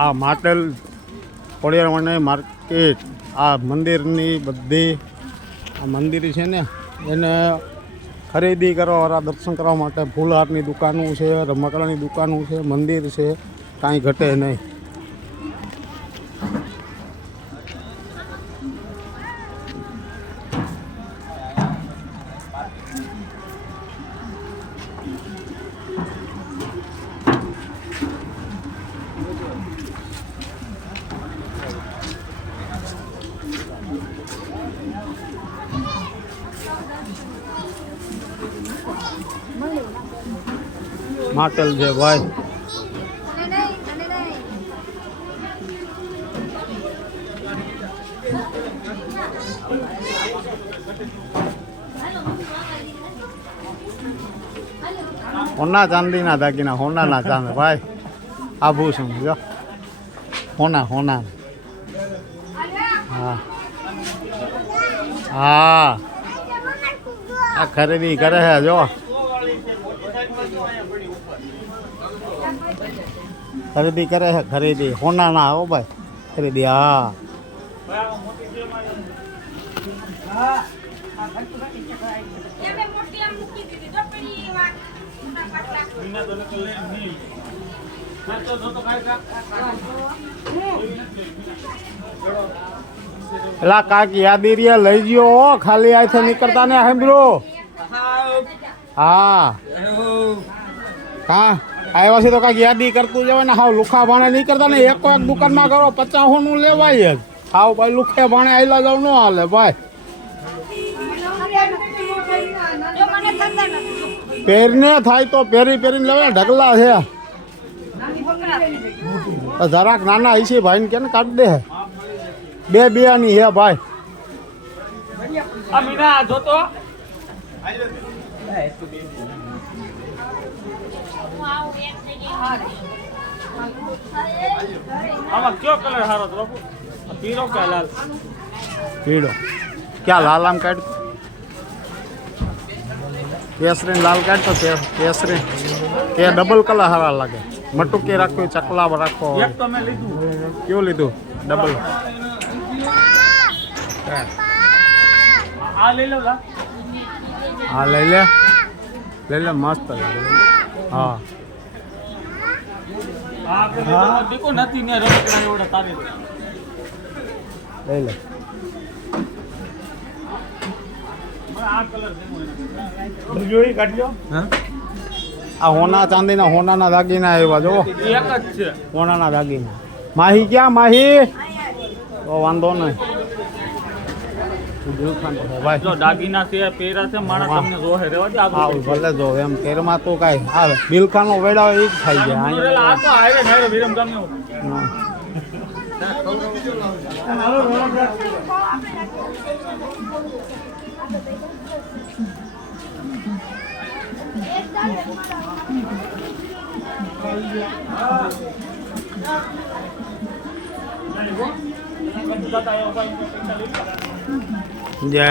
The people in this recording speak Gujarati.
આ માટેલ ખોડિયાર માર્કેટ, આ મંદિરની બધી આ મંદિર છે ને એને ખરીદી કરવાવાળા, દર્શન કરવા માટે ફૂલહારની દુકાનો છે, રમકડાની દુકાનો છે, મંદિર છે, કાંઈ ઘટે નહીં. માટેલ છે ભાઈ. હોના ચાંદીના દાગીના, હોનાના ચાંદ ભાઈ, આભૂષણ જો હોના. હા હા, આ ખરીદી કરે છે જો, ખરીદી કરે છે, ખરીદી હોનાના હો ભાઈ, ખરીદી. હા એલા કાંઈક યાદી રે લઈ ગયો, ખાલી આથી નીકળતા ને સાંભળો. હા હા, આવ્યા છે તો કાંઈક યાદી કરતું જવાય ને. હાવ લુખા ભાણે નહીં કરતા ને, એક દુકાનમાં કરો 50 નું લેવાય જ. હાવ ભાઈ લુખે ભાણે આયલા જાવ ન હાલે ભાઈ. પહેરને થાય તો પહેરીને લેવાય. ઢગલા છે જરાક નાના હશે ભાઈ ને, કે કાઢ દે. બે ની હે ભાઈ. આમાં કયો કલર સારો તો બાપુ? પીળો કે લાલ? પીળો. ક્યાં લાલ આમ કાઢ, કેસરી લાલ કાઢ તો કેસરી. કે ડબલ કલર સારા લાગે. મટુકી રાખવી, ચકલા રાખો. એક તો મેં લીધું. કેવું લીધું? ડબલ. આ લઈ લો લા. હા લઈ લે મસ્ત લાગે. હા હા, દેખો નથી ને રમકડા એવડા તારે. લઈ લે. આ કલર દેખો જોઈ કાઢજો. હા, આ હોના ચાંદીના, હોનાના દાગીના આવ્યા જો. એક જ છે હોનાના દાગીના. માહી ક્યાં? માહી તો વાંધો નહીં. ભાઈ જો દાગીના છે, પેરા છે, માણસ તમને જોહે રેવા દે. હા ભલે જો એમ કેરમાં તો કાંઈ આવે. બિલખાનો વેડાવે એ જ થાય છે. આ તો હાઈવે ને વિરમ ગામને જય